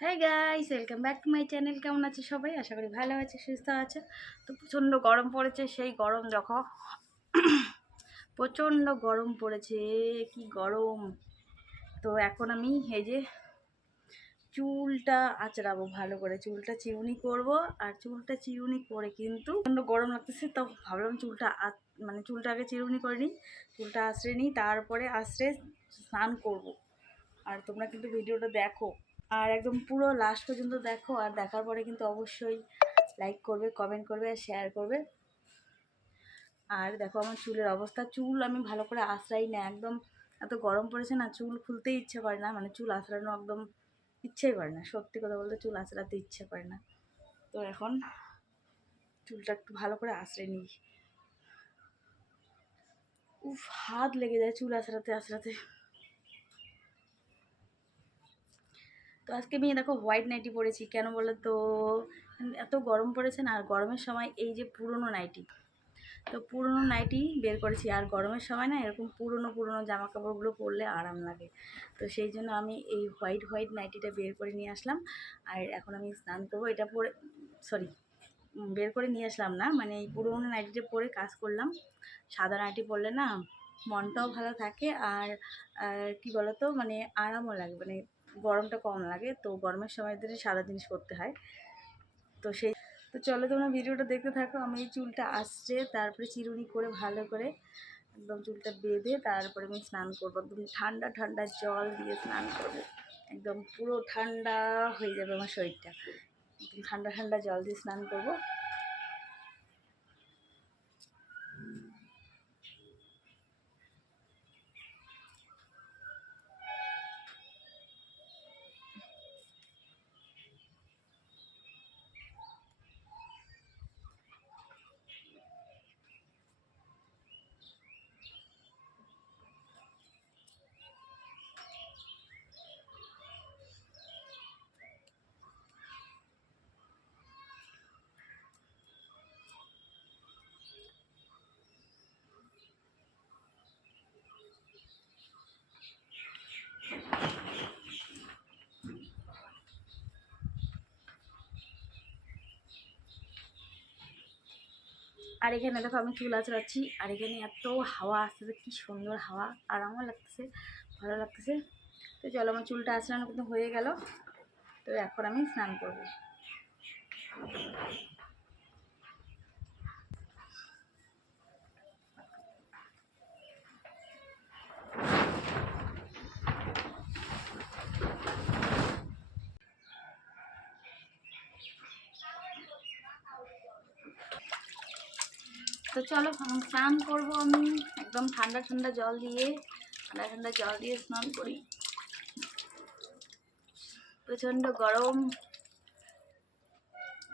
হ্যাঁ guys welcome back to my channel কেমন আছে সবাই? আশা করি ভালো আছে, সুস্থ আছে। তো প্রচণ্ড গরম পড়েছে, সেই গরম দেখো। প্রচণ্ড গরম পড়েছে, কি গরম। তো এখন আমি এই যে চুলটা আঁচড়াবো, ভালো করে। চুলটা চিউনি করব, আর চুলটা চিউনি করে কিন্তু প্রচণ্ড গরম লাগতেছে, তো ভাবলাম চুলটা মানে চুলটা আগে চিরুনি করে নিই, চুলটা আশ্রে নিই, তারপরে আশ্রে স্নান করব। আর তোমরা কিন্তু ভিডিওটা দেখো। আর একদম পুরো লাস্ট পর্যন্ত দেখো, আর দেখার পরে কিন্তু অবশ্যই লাইক করবে কমেন্ট করবে আর শেয়ার করবে। আর দেখো আমার চুলের অবস্থা, চুল আমি ভালো করে আশ্রাই না, একদম এত গরম পড়েছে না, চুল খুলতেই ইচ্ছে করে না মানে চুল আশ্রানো একদম ইচ্ছেই করে না, সত্যি কথা বলতে চুল আশ্রাতে ইচ্ছে করে না। তো এখন চুলটা একটু ভালো করে আশ্রে নিই। উফ, হাত লেগে যায় চুল আশ্রাতে আশ্রাতে তো আজকে আমি দেখো হোয়াইট নাইটি পরেছি, কেন বলো তো এত গরম পড়েছে না, আর গরমের সময় এই যে পুরনো নাইটি তো পুরনো নাইটি বের করেছি, আর গরমের সময় না এরকম পুরনো পুরনো জামা কাপড়গুলো পরলে আরাম লাগে। তো সেই জন্য আমি এই হোয়াইট হোয়াইট নাইটিটা বের করে নিয়ে আসলাম, আর এখন আমি স্নান করব। এটা পরে সরি বের করে নিয়ে আসলাম না মানে এই পুরনো নাইটিটা পরে কাজ করলাম। সাদা নাইটি পরলে না মনটাও ভালো থাকে, আর কি বলতো? মানে আরামও লাগে মানে গরমটা কম লাগে, তো গরমের সময় ধরে সাদা জিনিস করতে হয়। তো সেই, তো চলো তোমরা ভিডিওটা দেখতে থাকো, আমি এই চুলটা আসছে তারপরে চিরুনি করে ভালো করে একদম চুলটা বেঁধে, তারপরে আমি স্নান করব। একদম ঠান্ডা ঠান্ডা জল দিয়ে স্নান করব। একদম পুরো ঠান্ডা হয়ে যাবে আমার শরীরটা। ঠান্ডা ঠান্ডা জল দিয়ে স্নান করব। আর এখানে দেখো আমি চুল আচড়াচ্ছি, আর এখানে এত হাওয়া আসতেছে, কি সুন্দর হাওয়া আরামও লাগতেছে, ভালো লাগতেছে। তো চলো আমার চুলটা আঁচড়ানো কিন্তু হয়ে গেল। তো এখন আমি স্নান করব। তো চলো স্নান করব আমি। একদম ঠান্ডা ঠান্ডা জল দিয়ে, ঠান্ডা ঠান্ডা জল দিয়ে স্নান করি। প্রচণ্ড গরম।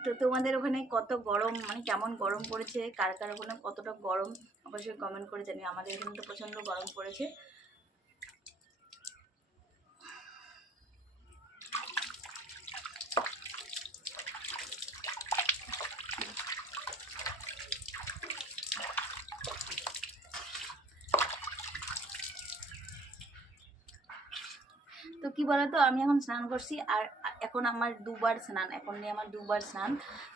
তো তোমাদের ওখানে কত গরম মানে কেমন গরম পড়েছে, কার কার ওখানে কতটা গরম, অবশ্যই কমেন্ট করে জানি আমাদের এখানে তো প্রচণ্ড গরম পড়েছে। কি বলতো? আমি এখন স্নান করছি আর এখন আমার দুবার স্নান, এখন নিয়ে আমার দুবার স্নান।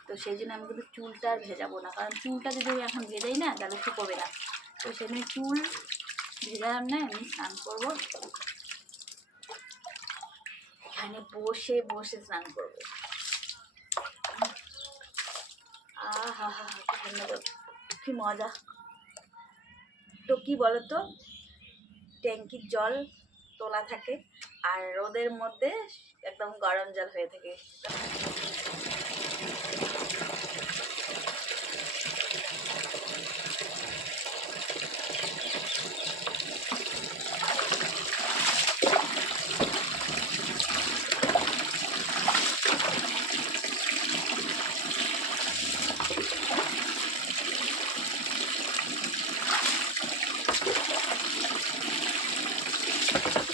তো সেই জন্য আমি কিন্তু চুলটা আর ভেজাবো না। কারণ চুলটা যদি আমি এখন ভেজাই না, তাহলে শুকোবে না। তো সেজন্য চুল ভেজালাম না আমি স্নান করব। এখানে বসে বসে স্নান করব। হা হা কি মজা। তো কি বলতো? ট্যাঙ্কির জল তোলা থাকে আর রোদের মধ্যে একদম গরম জল হয়ে থাকে। you